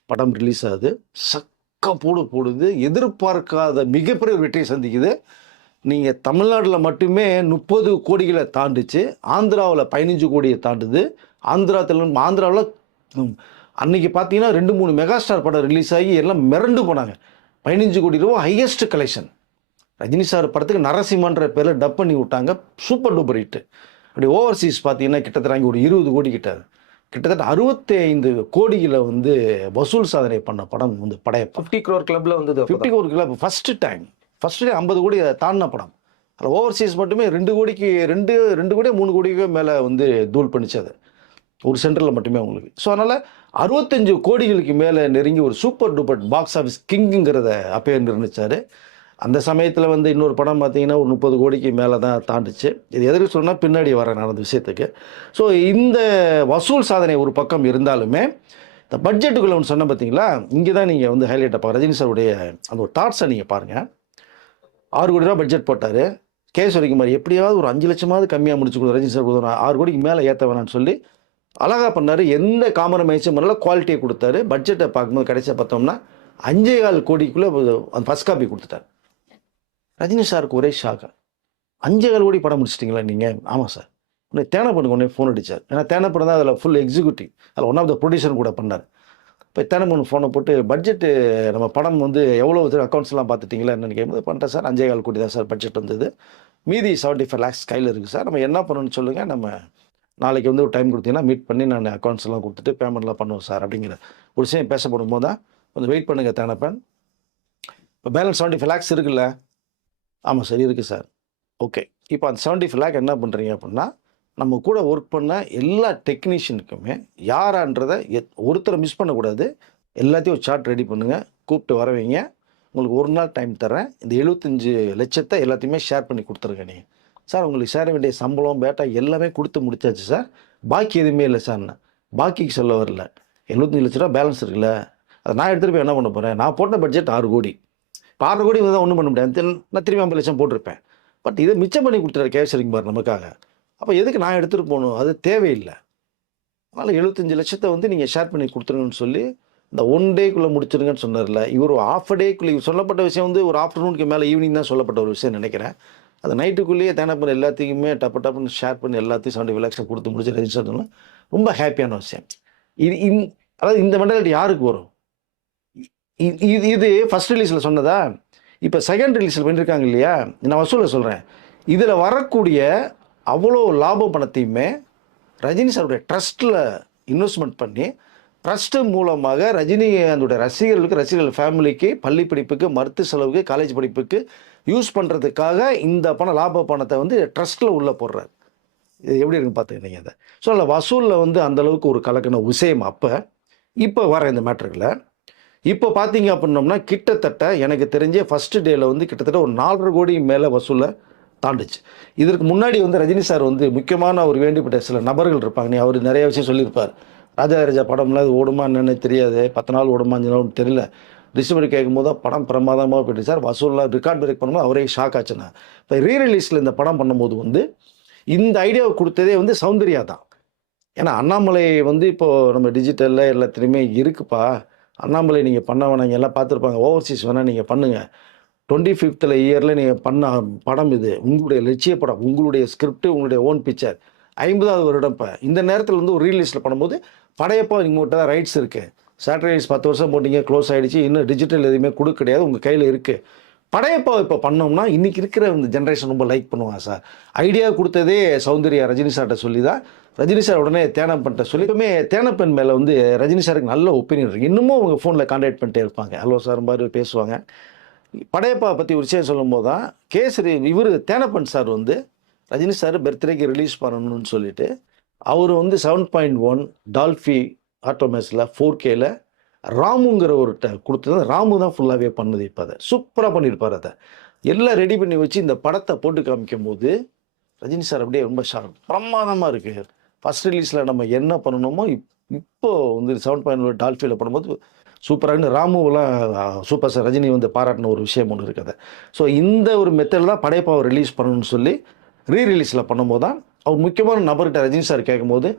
படம் ரிலீஸ் ஆகுது, சக்க போடுது, எதிர்பார்க்காத மிகப்பெரிய ஒரு வெற்றியை சந்திக்குது. நீங்கள் தமிழ்நாட்டில் மட்டுமே 30 கோடிகளை தாண்டிச்சு, ஆந்திராவில் 15 கோடியை தாண்டுது. ஆந்திராவில் அன்றைக்கி பார்த்தீங்கன்னா 2-3 மெகாஸ்டார் படம் ரிலீஸ் ஆகி எல்லாம் மிரண்டு போனாங்க. 15 கோடி ரூபா ஹையஸ்ட் கலெக்ஷன். ரஜினி சார் படத்துக்கு நரசிம்மன்ற பேரில் டப் பண்ணி விட்டாங்க, சூப்பர் டூப்பர் ஹிட்டு. அப்படி ஓவர்சீஸ் பார்த்தீங்கன்னா கிட்டத்தட்ட ஒரு 20 கோடி கிட்டத்தட்ட 65 கோடிகளை வந்து வசூல் சாதனை பண்ண படம் வந்து படையப்பா. 50 crore கிளப்பில் வந்து 50 crore கிளப் ஃபஸ்ட்டு டைம் 50 கோடி தாண்டின படம். அதில் ஓவர்சீஸ் மட்டுமே 2 கோடிக்கு 2 கோடி 3 கோடிக்கு மேலே வந்து தூள் பண்ணிச்சு அது ஒரு சென்டரில் மட்டுமே அவங்களுக்கு. ஸோ அதனால் 65 கோடிகளுக்கு மேலே நெருங்கி ஒரு சூப்பர் டூப்பர் பாக்ஸ் ஆஃபீஸ் கிங்குங்கிறத அப்பயே நிர்ணயிச்சார். அந்த சமயத்தில் வந்து இன்னொரு படம் பார்த்தீங்கன்னா ஒரு 30 கோடிக்கு மேலே தான் தாண்டுச்சு. இது எதுக்கு சொன்னால் பின்னாடி வர நடந்த விஷயத்துக்கு. ஸோ இந்த வசூல் சாதனை ஒரு பக்கம் இருந்தாலுமே இந்த பட்ஜெட்டுக்குள்ளே ஒன்று சொன்ன பார்த்தீங்களா, இங்கே தான் நீங்கள் வந்து ஹைலைட்டாக பார்க்க ரஜினி சாருடைய அந்த ஒரு தாட்ஸை நீங்கள் பாருங்கள். 6 கோடி ரூபா பட்ஜெட் போட்டார். கேசவரிக்குமார் எப்படியாவது ஒரு 5 லட்சமாவது கம்மியாக முடிச்சு கொடுத்தாரு. ரஜினி சார் கொடுத்தாரு 6 கோடிக்கு மேலே ஏற்ற வேணான்னு சொல்லி அழகாக பண்ணார். எந்த காம்ப்ரமைஸும் பண்ணல, குவாலிட்டியை கொடுத்தாரு. பட்ஜெட்டை பார்க்கும்போது கடைசியாக பார்த்தோம்னா 5.25 கோடிக்குள்ளே அந்த ஃபஸ்ட் காப்பி கொடுத்துட்டார். ரஜினி சாருக்கு ஒரே ஷாக்கு, 5.25 கோடி படம் முடிச்சிட்டிங்களா நீங்கள்? ஆமாம் சார். உடனே தேனப்பனுக்கு உடனே ஃபோன் அடித்தார். ஏன்னா தேனப்பன் தான் அதில் ஃபுல் எக்ஸிக்யூட்டிவ், அதில் ஒன் ஆஃப் த ப்ரொடியூசர் கூட பண்ணார். இப்போ தேனப்பன் ஃபோனை போட்டு பட்ஜெட்டு நம்ம படம் வந்து எவ்வளோ அக்கௌண்ட்ஸ்லாம் பார்த்துட்டிங்களா என்னென்னு கேட்கும்போது, பண்ணிட்டேன் சார், 5.25 கோடி தான் சார் பட்ஜெட் வந்தது, மீதி 75 lakhs கையில் இருக்குது சார், நம்ம என்ன பண்ணணும்னு சொல்லுங்கள், நம்ம நாளைக்கு வந்து ஒரு டைம் கொடுத்தீங்கன்னா மீட் பண்ணி நான் அக்கௌண்ட்ஸ் எல்லாம் கொடுத்துட்டு பேமெண்ட்லாம் பண்ணுவோம் சார் அப்படிங்கிற ஒரு விஷயம் பேசப்படும் போது தான் கொஞ்சம் வெயிட் பண்ணுங்கள் தேனப்பன், இப்போ பேலன்ஸ் 75 lakhs இருக்குல்ல? ஆமாம் சார் இருக்குது சார். ஓகே, இப்போ அந்த 75 lakh என்ன பண்ணுறீங்க அப்படின்னா, நம்ம கூட ஒர்க் பண்ண எல்லா டெக்னீஷியனுக்குமே யாரான்றதை ஒருத்தரை மிஸ் பண்ணக்கூடாது, எல்லாத்தையும் ஒரு சார்ட் ரெடி பண்ணுங்கள், கூப்பிட்டு வர வைங்க, உங்களுக்கு ஒரு நாள் டைம் தரேன், இந்த 75 லட்சத்தை எல்லாத்தையுமே ஷேர் பண்ணி கொடுத்துருங்க நீங்கள். சார் உங்களுக்கு சேர வேண்டிய சம்பளம் பேட்டா எல்லாமே கொடுத்து முடிச்சாச்சு சார், பாக்கி எதுவுமே இல்லை சார். பாக்கிக்கு சொல்ல வரல, 75 லட்ச ரூபா பேலன்ஸ் இருக்குல்ல, அதை நான் எடுத்துகிட்டு போய் என்ன பண்ண போகிறேன், நான் போட்ட பட்ஜெட் 6 கோடி, இப்போ 6 கோடி வந்து தான் ஒன்றும் பண்ண முடியாது, நான் திரும்பி 50 லட்சம் போட்டிருப்பேன். பட் இதை மிச்சம் பண்ணி கொடுத்துட்டாரு கேசரிக்குமார் நமக்காக. அப்போ எதுக்கு நான் எடுத்துகிட்டு போகணும், அது தேவையில்லை. அதனால் 75 லட்சத்தை வந்து நீங்கள் ஷேர் பண்ணி கொடுத்துருங்கன்னு சொல்லி இந்த 1 டேக்குள்ளே முடிச்சிருங்கன்னு சொன்னார்ல. இவர் ஒரு ½ டேக்குள்ளே இவர் சொல்லப்பட்ட விஷயம் வந்து ஒரு ஆஃப்டர்நூனுக்கு மேலே ஈவினிங் தான் சொல்லப்பட்ட ஒரு விஷயம் நினைக்கிறேன். அது நைட்டுக்குள்ளேயே தேனப்பன் எல்லாத்தையுமே டப்புன்னு ஷேர் பண்ணி எல்லாத்தையும் 75 lakhs கொடுத்து முடிச்சு ரெஜிஸ்டர் பண்ணலாம். ரொம்ப ஹாப்பியான விஷயம் இது. அதாவது இந்த மெண்டாலிட்டி யாருக்கு வரும்? இது ஃபர்ஸ்ட் ரிலீஸில் சொன்னதா, இப்போ செகண்ட் ரிலீஸில் பண்ணியிருக்காங்க இல்லையா, நான் வசூலை சொல்கிறேன். இதில் வரக்கூடிய அவ்வளோ லாபம் பணத்தையுமே ரஜினி சாருடைய ட்ரஸ்ட்டில் இன்வெஸ்ட்மெண்ட் பண்ணி, ட்ரஸ்ட்டு மூலமாக ரஜினி அதோடைய ரசிகர்கள் ஃபேமிலிக்கு, பள்ளி படிப்புக்கு, மருத்துவ செலவுக்கு, காலேஜ் படிப்புக்கு, யூஸ் பண்ணுறதுக்காக இந்த பணம் லாப பணத்தை வந்து ட்ரஸ்ட்டில் உள்ளே போடுறாரு. இது எப்படி இருக்குன்னு பார்த்துக்கிட்டீங்க அதை. ஸோ அதில் வசூலில் வந்து அந்தளவுக்கு ஒரு கலக்கின விஷயம் அப்போ. இப்போ வர இந்த மேட்ருக்குள்ள இப்போ பார்த்தீங்க அப்படின்னோம்னா கிட்டத்தட்ட எனக்கு தெரிஞ்ச ஃபஸ்ட்டு டேயில் வந்து கிட்டத்தட்ட ஒரு 4.5 கோடி மேலே வசூலை தாண்டுச்சு. இதற்கு முன்னாடி வந்து ரஜினி சார் வந்து முக்கியமான ஒரு வேண்டிப்பட்ட சில நபர்கள் இருப்பாங்க. அவர் நிறைய விஷயம் சொல்லியிருப்பார். ராஜா படம்லாம் அது ஓடுமா என்னன்னு தெரியாது, 10 நாள் ஓடுமா 5 நாள் தெரியல. டிஸ்ட்ரிபியூட்டர் கேட்கும்போது தான் படம் பிரமாதமாக போயிட்டு சார், வசூலில் ரெக்கார்ட் பிரேக் பண்ணும்போது அவரே ஷாக் ஆச்சுண்ணா. இப்போ ரீரிலீஸில் இந்த படம் பண்ணும்போது வந்து இந்த ஐடியாவை கொடுத்ததே வந்து சௌந்தர்யா தான். ஏன்னா அண்ணாமலை வந்து இப்போது நம்ம டிஜிட்டலில் எல்லாத்துலேயுமே இருக்குப்பா, அண்ணாமலை நீங்கள் பண்ண வேணாங்க எல்லாம் பார்த்துருப்பாங்க, ஓவர்சீஸ் வேணால் நீங்கள் பண்ணுங்கள், 25th இயரில் நீங்கள் பண்ண படம் இது, உங்களுடைய லட்சிய படம், உங்களுடைய ஸ்கிரிப்ட், உங்களுடைய ஓன் பிக்சர், 50வது வருடம். இப்போ இந்த நேரத்தில் வந்து ஒரு ரீலீஸில் பண்ணும்போது படையப்பா உங்கள்கிட்ட தான் ரைட்ஸ் இருக்குது. சேட்டலைட்ஸ் 10 வருஷம் போட்டிங்க, க்ளோஸ் ஆகிடுச்சு, இன்னும் டிஜிட்டல் எதுவுமே கொடுக்க கிடையாது, உங்கள் கையில் இருக்குது. படையப்பா இப்போ பண்ணோம்னா இன்றைக்கி இருக்கிற இந்த ஜென்ரேஷன் ரொம்ப லைக் பண்ணுவாங்க சார். ஐடியா கொடுத்ததே சௌந்தர்யா ரஜினி சார்கிட்ட சொல்லி தான். ரஜினி சார் உடனே தேனப்பன்ட்ட சொல்லி, எப்பவுமே தேனப்பன் மேலே வந்து ரஜினி சாருக்கு நல்ல ஒப்பீனியன் இருக்குது. இன்னமும் அவங்க ஃபோனில் கான்டாக்ட் பண்ணிட்டே இருப்பாங்க, ஹலோ சார் மாதிரி பேசுவாங்க. படையப்பா பற்றி ஒரு விஷயம் சொல்லும் போது தான் கேசரி இவர் தேனப்பன் சார் வந்து ரஜினி சார் பர்த்டேக்கு ரிலீஸ் பண்ணணும்னு சொல்லிட்டு அவர் வந்து 7.1 டால்ஃபி ஆட்டோமேஸில் 4Kல ராமுங்கிற ஒரு கொடுத்தது. ராமு தான் ஃபுல்லாகவே பண்ணுது. இப்போ அதை சூப்பராக பண்ணியிருப்பார். அதை எல்லாம் ரெடி பண்ணி வச்சு இந்த படத்தை போட்டு காமிக்கும் போது ரஜினி சார் அப்படியே ரொம்ப பிரமாதமாக இருக்குது. ஃபஸ்ட் ரிலீஸில் நம்ம என்ன பண்ணணுமோ இப்போ வந்து 7.1 டால்ஃபியில் பண்ணும்போது சூப்பராக ராமுவெல்லாம் சூப்பர் சார் ரஜினி வந்து பாராட்டின ஒரு விஷயம் ஒன்று இருக்குது. ஸோ இந்த ஒரு மெத்தடில் தான் படைப்பாவை ரிலீஸ் பண்ணணும்னு சொல்லி ரீரிலீஸில் பண்ணும்போது தான் அவர் முக்கியமான நபர்கிட்ட ரஜினி சார் கேட்கும்போது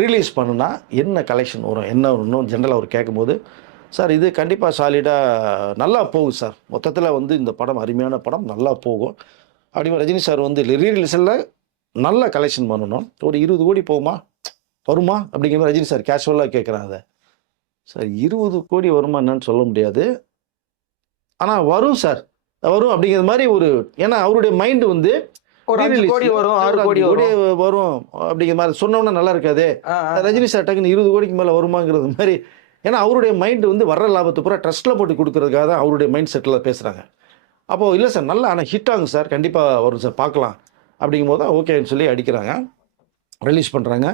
ரிலீஸ் பண்ணுனா என்ன கலெக்ஷன் வரும் என்ன வரணும் ஜென்ரலாக அவர் கேட்கும்போது, சார் இது கண்டிப்பாக சாலிடாக நல்லா போகும் சார், மொத்தத்தில் வந்து இந்த படம் அருமையான படம் நல்லா போகும் அப்படி ரஜினி சார் வந்து ரீரிலீஸில் நல்ல கலெக்ஷன் பண்ணணும், ஒரு 20 கோடி போகுமா வருமா அப்படிங்கிற மாதிரி ரஜினி சார் கேஷுவலாக கேட்குறாங்க. சார் 20 கோடி வருமா என்னன்னு சொல்ல முடியாது, ஆனால் வரும் சார், வரும் அப்படிங்கிற மாதிரி ஒரு, ஏன்னா அவருடைய மைண்டு வந்து ஒரு 5 கோடி வரும் 6 கோடி வரும் அப்படிங்கிற மாதிரி சொன்னோன்னா நல்லா இருக்காது. ரஜினி சார் டக்குன்னு 20 கோடிக்கு மேலே வருமாங்கிறது மாதிரி, ஏன்னா அவருடைய மைண்டு வந்து வர்ற லாபத்தை பூரா ட்ரஸ்ட்டில் போட்டு கொடுக்கறதுக்காக தான் அவருடைய மைண்ட் செட்டில் பேசுகிறாங்க. அப்போது இல்லை சார் நல்லா, ஆனால் ஹிட் ஆகும் சார், கண்டிப்பாக வரும் சார் பார்க்கலாம் அப்படிங்கும் போது தான் ஓகேன்னு சொல்லி அடிக்கிறாங்க, ரிலீஸ் பண்ணுறாங்க.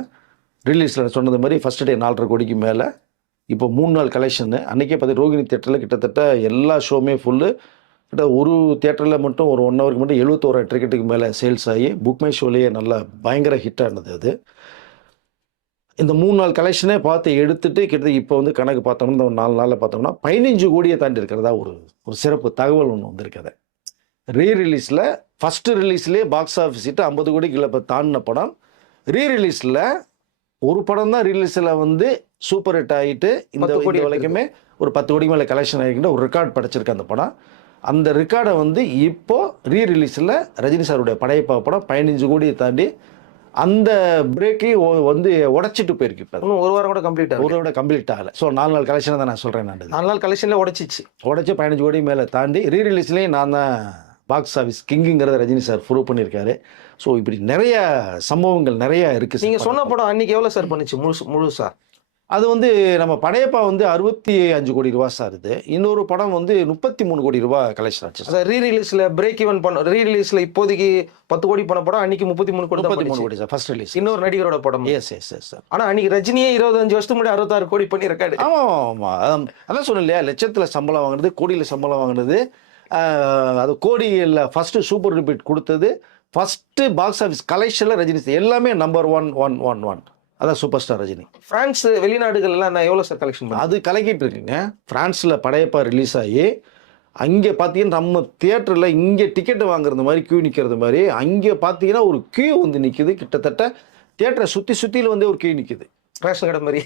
ரிலீஸில் சொன்னது மாதிரி ஃபஸ்ட் டே 4.5 கோடிக்கு மேலே. இப்போ 3 நாள் கலெக்ஷனு அன்றைக்கே பார்த்து ரோகிணி தேட்டரில் கிட்டத்தட்ட எல்லா ஷோவுமே ஃபுல்லு. கிட்ட ஒரு தேட்டரில் மட்டும் ஒரு 1 ஹவருக்கு மட்டும் 71 டிக்கெட்டுக்கு மேலே சேல்ஸ் ஆகி புக் மை ஷோலேயே நல்லா பயங்கர ஹிட் ஆனது அது. இந்த 3 நாள் கலெக்ஷனே பார்த்து எடுத்துகிட்டு கிட்டத்தட்ட இப்போ வந்து கணக்கு பார்த்தோம்னா இந்த 4 நாளில் பார்த்தோம்னா 15 கோடியை தாண்டி இருக்கிறதா ஒரு சிறப்பு தகவல் ஒன்று வந்திருக்குது. ரீரிலீஸில் ஃபஸ்ட்டு ரிலீஸ்லேயே பாக்ஸ் ஆஃபீஸ் ஹிட் 50 கோடிக்கு இல்லை இப்போ தாண்டின படம். ரீரிலீஸில் ஒரு படம் தான் ரிலீஸில் வந்து சூப்பர் ஹிட் ஆகிட்டு இந்த வரைக்குமே ஒரு 10 கோடிக்கு மேலே கலெக்ஷன் ஆகிக்கிட்ட ஒரு ரெக்கார்ட் படைச்சிருக்கு அந்த படம். அந்த ரெக்கார்டை வந்து இப்போது ரீரிலீஸில் ரஜினி சாருடைய படையப்பா படம் 15 கோடியை தாண்டி அந்த பிரேக்கையும் வந்து உடச்சிட்டு போயிருக்கு. இப்போ இன்னும் 1 வாரம் கூட கம்ப்ளீட் ஆகும், 1 வாரம் கம்ப்ளீட் ஆகலை. ஸோ 4 நாள் கலெக்ஷனை தான் நான் சொல்கிறேன். நான் 4 நாள் கலெக்ஷனில் உடச்சி 15 கோடி மேலே தாண்டி ரீரிலீஸ்லேயும் நான் தான் பாக்ஸ் ஆஃபீஸ் கிங்குங்கிறத ரஜினி சார் ப்ரூவ் பண்ணியிருக்காரு. ஸோ இப்படி நிறைய சம்பவங்கள் நிறைய இருக்குது. நீங்கள் சொன்ன படம் அன்றைக்கி எவ்வளோ சார் பண்ணிச்சு முழுசா? அது வந்து நம்ம படையப்பா வந்து 65 கோடி ரூபா சார். இது இன்னொரு படம் வந்து 33 கோடி ரூபா கலெக்ஷன் ஆச்சு. சார் ரீரிலீஸில் பிரேக் ஈவன் பண்ண ரீரிலீஸில் இப்போதைக்கு 10 கோடி பண்ண படம் அன்றைக்கி 33 கோடி சார் ஃபர்ஸ்ட் ரிலீஸ். இன்னொரு நடிகரோட படம். Yes sir. ஆனால் அன்றைக்கி ரஜினியே 25 வருஷத்துக்கு முன்னாடி 66 கோடி பண்ணி ரெக்கார்டு. ஆமாம் அதான் சொன்னேன் இல்லையா, லட்சத்தில் சம்பளம் வாங்கினது, கோடியில் சம்பளம் வாங்கினது, அது கோடியில் ஃபஸ்ட்டு சூப்பர் ரிப்பீட் கொடுத்தது, ஃபஸ்ட்டு பாக்ஸ் ஆஃபீஸ் கலெக்ஷனில் ரஜினி எல்லாமே நம்பர் 1 அதான் சூப்பர் ஸ்டார் ரஜினி. ஃப்ரான்ஸ் வெளிநாடுகள்லாம் நான் எவ்வளோ சார் கலெக்ஷன் பண்ணேன்? அது கலக்கிட்டு இருக்குங்க. ஃப்ரான்ஸில் படையப்பா ரிலீஸ் ஆகி அங்கே பார்த்தீங்கன்னா நம்ம தியேட்டரில் இங்கே டிக்கெட்டு வாங்குறது மாதிரி க்யூ நிற்கிறது மாதிரி அங்கே பார்த்தீங்கன்னா ஒரு க்யூ வந்து நிற்கிது. கிட்டத்தட்ட தியேட்டரை சுற்றியில் வந்து ஒரு க்யூ நிற்கிது, ரேஷன் கடை மாதிரி.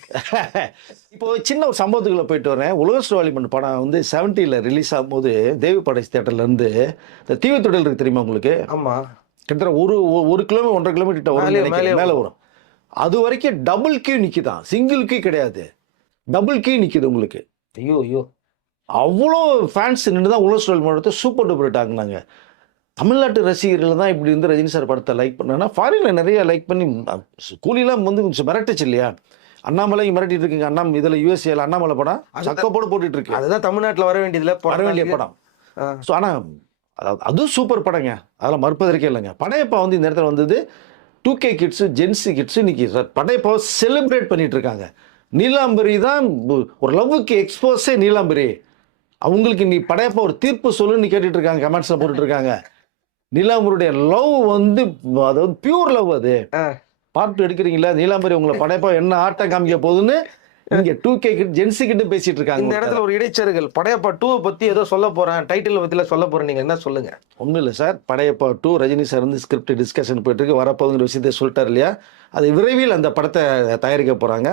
இப்போ சின்ன ஒரு சம்பவத்துக்குள்ள போயிட்டு வரேன். உலகஸ்டோலிமன் படம் வந்து 70ல் ரிலீஸ் ஆகும்போது தேவி படைஸ் தியேட்டர்லேருந்து இந்த தீவுத்தொடல் இருக்குது தெரியுமா உங்களுக்கு? ஆமாம். கிட்டத்தட்ட 1 கிலோமீட்டர் 1.5 கிலோமீட்டர் மேலே வரும். அது வரைக்கும் டபுள் கியூ நிற்கிதான், சிங்கிள் கியூ கிடையாது, டபுள் கியூ நிற்கிது உங்களுக்கு. ஐயோ அவ்வளோ ஃபேன்ஸ் நின்று தான் உலகஸ்டோலிமன் படத்தை சூப்பர் டூப்பர் ஹிட் ஆகுனாங்க. தமிழ்நாட்டு ரசிகர்கள் தான் இப்படி வந்து ரஜினி சார் படத்தை லைக் பண்ணாங்கன்னா ஃபாரினில் நிறைய லைக் பண்ணி கூலிலாம் வந்து கொஞ்சம் மிரட்டுச்சு இல்லையா. அண்ணாமலை மிரட்டிட்டு இருக்குங்க. இதில் யூஎஸ்ஏல அண்ணாமலை படம் சக்கப்போடு போட்டுட்டு இருக்கு. அதுதான் தமிழ்நாட்டில் வர வேண்டியதில் வர வேண்டிய படம். ஸோ ஆனால் அதாவது அதுவும் சூப்பர் படங்க, அதெல்லாம் மறுப்பதற்கே இல்லைங்க. படையப்பா வந்து இந்த இடத்துல வந்தது 2K கிட்ஸு, ஜென்சி கிட்ஸு இன்னைக்கு படையப்பாவை செலிப்ரேட் பண்ணிட்டு இருக்காங்க. நீலாம்பரி தான் ஒரு லவ்வுக்கு எக்ஸ்போஸே நீலாம்பரி. அவங்களுக்கு நீ படையப்பா ஒரு தீர்ப்பு சொல்லுன்னு கேட்டுட்டு இருக்காங்க, கமெண்ட்ஸ்ல போட்டுட்டு இருக்காங்க. நீலாம்பரியுடைய லவ் வந்து அதாவது பியூர் லவ். அது பார்ட் எடுக்கிறீங்களா, நீலாம்பரி உங்களை படையப்பா என்ன ஆட்டம் காமிக்க போகுதுன்னு இங்க 2K கிட் ஜென்சி கிட்ட பேசிட்டு இந்த இருக்காங்க. இடத்துல ஒரு இடைச்செருகல், படையப்பா 2 பத்தி ஏதோ சொல்ல போறேன், டைட்டில் பத்தில சொல்ல போறேன், நீங்க என்ன சொல்லுங்க? ஒன்றும் இல்லை சார், படையப்பா 2 ரஜினி சார் வந்து ஸ்கிரிப்ட் டிஸ்கஷன் போயிட்டு இருக்கு, வரப்போகுதுங்கிற விஷயத்தை சொல்லிட்டார் இல்லையா. அது விரைவில் அந்த படத்தை தயாரிக்க போறாங்க.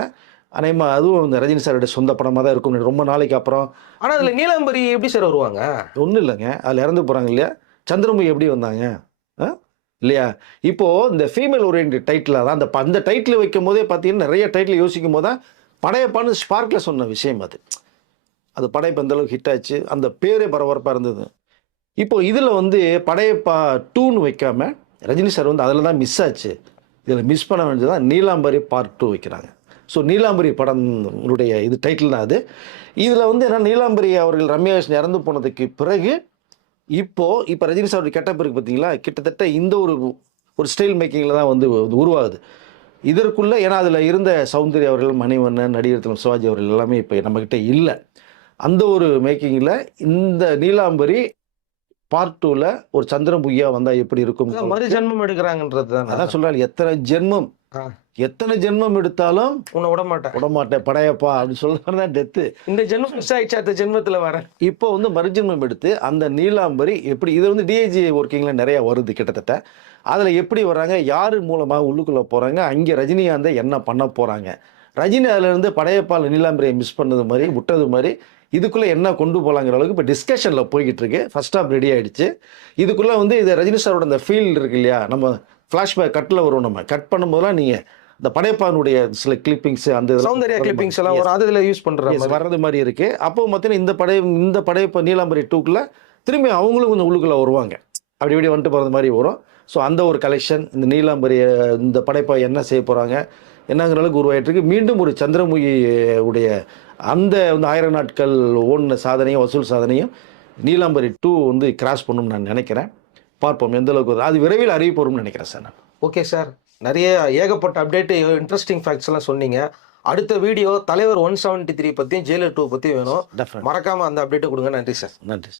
அநேகமா அதுவும் இந்த ரஜினி சாரோட சொந்த படமாக தான் இருக்கும் ரொம்ப நாளைக்கு அப்புறம். ஆனா அதுல நீலாம்பரி எப்படி சார் வருவாங்க? ஒன்றும் இல்லைங்க, அதில் இறந்து போகிறாங்க இல்லையா. சந்திரமுகி எப்படி வந்தாங்க இல்லையா. இப்போ இந்த ஃபீமேல் ஓரியன்ட் டைட்டில் தான் அந்த டைட்டில் வைக்கும் போதே பார்த்தீங்கன்னா நிறைய டைட்டில் யோசிக்கும் போது தான் படையப்பான்னு ஸ்பார்க்கில் சொன்ன விஷயம் அது படையப்பா அந்த அளவுக்கு ஹிட் ஆச்சு, அந்த பேரே பரபரப்பாக இருந்தது. இப்போ இதில் வந்து படையப்பா 2ன்னு வைக்காம ரஜினி சார் வந்து அதில் தான் மிஸ் ஆச்சு. இதில் மிஸ் பண்ண வேண்டியதான் நீலாம்பரி பார்ட் 2 வைக்கிறாங்க. ஸோ நீலாம்பரி படம்னுடைய இது டைட்டில் தான் அது. இதில் வந்து என்ன, நீலாம்பரி அவர்கள் ரம்யா கிருஷ்ணன் இறந்து போனதுக்கு பிறகு இப்போ ரஜினி சார் கெட்டப் இருக்கு பார்த்தீங்களா, கிட்டத்தட்ட இந்த ஒரு ஸ்டைல் மேக்கிங்கில் தான் வந்து உருவாகுது. இதற்குள்ள ஏன்னா அதில் இருந்த சௌந்தர்யா அவர்கள், மணிவண்ணன், நடிகர் திலகம் சிவாஜி அவர்கள் எல்லாமே இப்போ நம்மக்கிட்ட இல்லை. அந்த ஒரு மேக்கிங்கில் இந்த நீலாம்பரி பார்ட் 2ல ஒரு சந்திரமுகியா வந்தால் எப்படி இருக்கும், மறு ஜென்மம் எடுக்கிறாங்கன்றது தான். அதான் சொல்கிறாங்க, எத்தனை ஜென்மம் எடுத்தாலும் உன்னை விடமாட்டேன் படையப்பா அப்படின்னு சொல்றது தான் டெத்து. இந்த ஜென்மம் மிஸ் ஆயிடுச்சு, அடுத்த ஜென்மத்தில் வரேன். இப்போ வந்து மறுஜென்மம் எடுத்து அந்த நீலாம்பரி எப்படி, இது வந்து டிஐஜி ஒர்க்கிங்கில் நிறையா வருது கிட்டத்தட்ட. அதில் எப்படி வர்றாங்க, யார் மூலமாக உள்ளுக்குள்ளே போகிறாங்க, அங்கே ரஜினிகாந்தை என்ன பண்ண போகிறாங்க, ரஜினி அதிலேருந்து படையப்பால் நீலாம்பரியை மிஸ் பண்ணது மாதிரி விட்டது மாதிரி இதுக்குள்ளே என்ன கொண்டு போகலாங்கிற அளவுக்கு இப்போ டிஸ்கஷனில் போய்கிட்டு இருக்கு. ஃபர்ஸ்ட் ஹாஃப் ரெடி ஆகிடுச்சு. இதுக்குள்ளே வந்து இது ரஜினி சாரோட அந்த ஃபீல்டு இருக்கு இல்லையா, நம்ம ஃப்ளாஷ்பேக் கட்டில் வரும், நம்ம கட் பண்ணும்போதெல்லாம் நீங்கள் இந்த படையப்பானுடைய சில கிளிப்பிங்ஸ், அந்த சௌந்தர்யா கிளிப்பிங்ஸ் எல்லாம் ஒரு அதில் யூஸ் பண்ணுற வர்றது மாதிரி இருக்கு. அப்போ பார்த்தீங்கன்னா இந்த படையப்பா நீலாம்பரி 2க்குள்ள திரும்பி அவங்களும் கொஞ்சம் உள்ளுக்குள்ளே வருவாங்க, அப்படி இப்படி வந்துட்டு போகிறது மாதிரி வரும். ஸோ அந்த ஒரு கலெக்ஷன், இந்த நீலாம்பரி இந்த படைப்பா என்ன செய்ய போகிறாங்க என்னங்கிற அளவுக்கு உருவாயிட்டு இருக்கு. மீண்டும் ஒரு சந்திரமுகி உடைய அந்த வந்து 1000 நாட்கள் ஓடின சாதனையும் வசூல் சாதனையும் நீலாம்பரி 2 வந்து கிராஸ் பண்ணணும்னு நான் நினைக்கிறேன். பார்ப்போம் எந்த அளவுக்கு அது விரைவில் அறிவிப்பு வரும்னு நினைக்கிறேன் சார் நான். ஓகே சார், நிறைய ஏகப்பட்ட அப்டேட்டு, இன்ட்ரெஸ்டிங் ஃபேக்ட்ஸ் எல்லாம் சொன்னீங்க. அடுத்த வீடியோ தலைவர் 173 பற்றியும் ஜெயிலர் 2 பற்றியும் வேணும். மறக்காமல் அந்த அப்டேட்டை கொடுங்க. நன்றி சார். நன்றி.